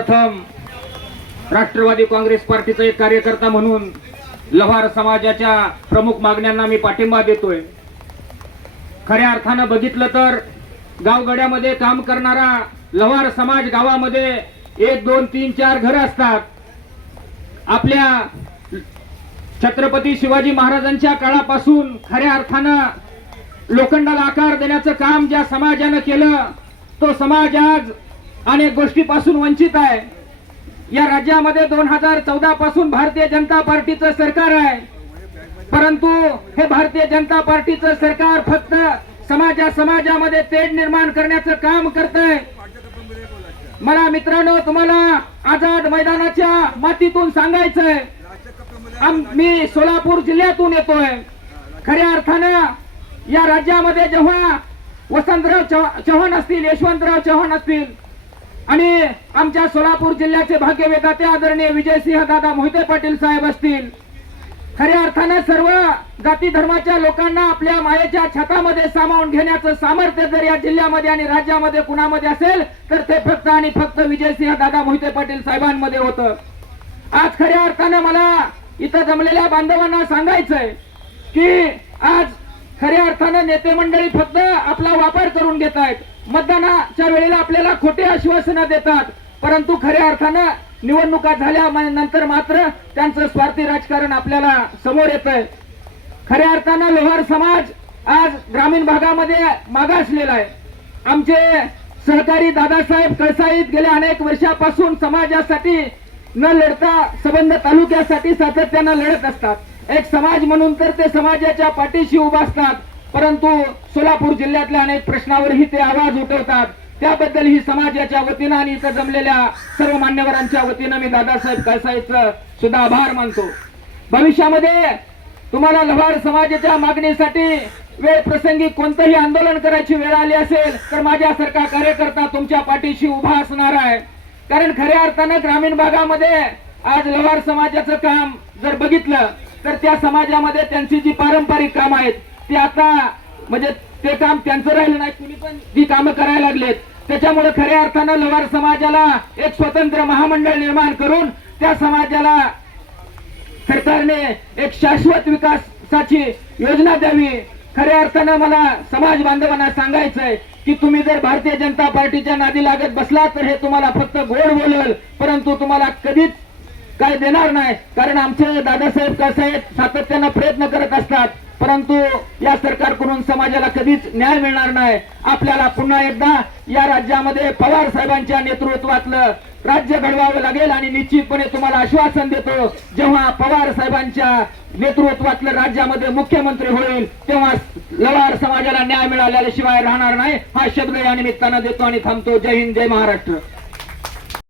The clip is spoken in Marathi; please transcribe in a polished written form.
सर्वप्रथम राष्ट्रवादी काँग्रेस पार्टीचा एक कार्यकर्ता म्हणून लोहार समाजाच्या प्रमुख मागण्यांना मी पाठिंबा देतोय। खऱ्या अर्थानं बघितलं तर गावगड्यामध्ये काम करणारा लोहार समाज गावामध्ये 1 2 3 4 घर असतात। आपल्या छत्रपती शिवाजी महाराजांच्या काळापासून खऱ्या अर्थानं लोखंडाला आकार देण्याचं काम ज्या समाजानं केलं तो समाज आज अनेक गोष्टीपासून वंचित आहे। या राज्यामध्ये 2014 पासून भारतीय जनता पार्टीचं सरकार आहे, परंतु हे भारतीय जनता पार्टीचं सरकार फक्त समाजामध्ये तेढ निर्माण करण्याचं काम करतंय। मला मित्रांनो तुम्हाला आझाद मैदानाच्या मातीतून सांगायचंय, मी सोलापूर जिल्ह्यातून येतोय। खऱ्या अर्थानं या राज्यामध्ये जेव्हा वसंतराव चव्हाण असतील, यशवंतराव चव्हाण असतील आणि आमच्या सोलापूर जिल्ह्याचे भाग्यविधाते आदरणीय विजयसिंह दादा मोहिते पाटील साहेब असतील, खऱ्या अर्थानं सर्व जाती धर्माच्या लोकांना आपल्या मायेच्या छतामध्ये सामावून घेण्याचं सामर्थ्य जर या जिल्ह्यामध्ये आणि राज्यामध्ये कुणामध्ये असेल तर ते फक्त आणि फक्त विजयसिंह दादा मोहिते पाटील साहेबांमध्ये होतं। आज खऱ्या अर्थानं मला इथं जमलेल्या बांधवांना सांगायचंय की आज खऱ्या अर्थानं नेते मंडळी फक्त आपला वापर करून घेत आहेत। मतदानाच्या वेळेला आपल्याला खोटे आश्वासनं देतात, परंतु खऱ्या अर्थानं निवडणुका झाल्यानंतर मात्र त्यांचं स्वार्थी राजकारण आपल्याला समोर येतंय। खऱ्या अर्थानं लोहार समाज आज ग्रामीण भागामध्ये मागासलेला आहे। आमचे सहकारी दादासाहेब कळसाईत गेल्या अनेक वर्षापासून समाजासाठी न लढता संबंध तालुक्यासाठी सातत्यानं लढत असतात। एक समाज म्हणून तर ते समाजाच्या पाठीशी उभा असतात, परंतु सोलापूर जिल्ह्यातल्या अनेक प्रश्नावरही ते आवाज उठवतात। त्याबद्दल ही समाजाच्या वतीनं आणि इथं जमलेल्या सर्व मान्यवरांच्या वतीनं मी दादासाहेब कळसाईचं सुद्धा आभार मानतो। भविष्यामध्ये तुम्हाला लोहार समाजाच्या मागणीसाठी वेळ प्रसंगी कोणतंही आंदोलन करायची वेळ आली असेल तर माझ्यासारखा कार्यकर्ता तुमच्या पाठीशी उभा असणार आहे। कारण खऱ्या अर्थानं ग्रामीण भागामध्ये आज लोहार समाजाचं काम जर बघितलं तर त्या समाजामध्ये त्यांची जी पारंपरिक काम आहेत ती आता म्हणजे ते काम त्यांचं राहिलं नाही, कुणी पण जी कामं करायला लागलेत। त्याच्यामुळे खऱ्या अर्थानं लोहार समाजाला एक स्वतंत्र महामंडळ निर्माण करून त्या समाजाला सरकारने एक शाश्वत विकासाची योजना द्यावी। खऱ्या अर्थानं मला समाज बांधवांना सांगायचंय की तुम्ही जर भारतीय जनता पार्टीच्या नादी लागत बसला तर हे तुम्हाला फक्त गोड बोलल, परंतु तुम्हाला कधीच काय देणार नाही। कारण आमचे दादासाहेब कळसाहेब सातत्यानं प्रयत्न करत असतात, परंतु या सरकारकडून समाजाला कधीच न्याय मिळणार नाही। आपल्याला पुन्हा एकदा या राज्यामध्ये पवार साहेबांच्या नेतृत्वातलं राज्य घडवावं लागेल आणि निश्चितपणे तुम्हाला आश्वासन देतो, जेव्हा पवार साहेबांच्या नेतृत्वातलं राज्यामध्ये मुख्यमंत्री होईल तेव्हा लोहार समाजाला न्याय मिळाल्याशिवाय राहणार नाही। हा शब्द या निमित्तानं देतो आणि थांबतो। जय हिंद, जय महाराष्ट्र।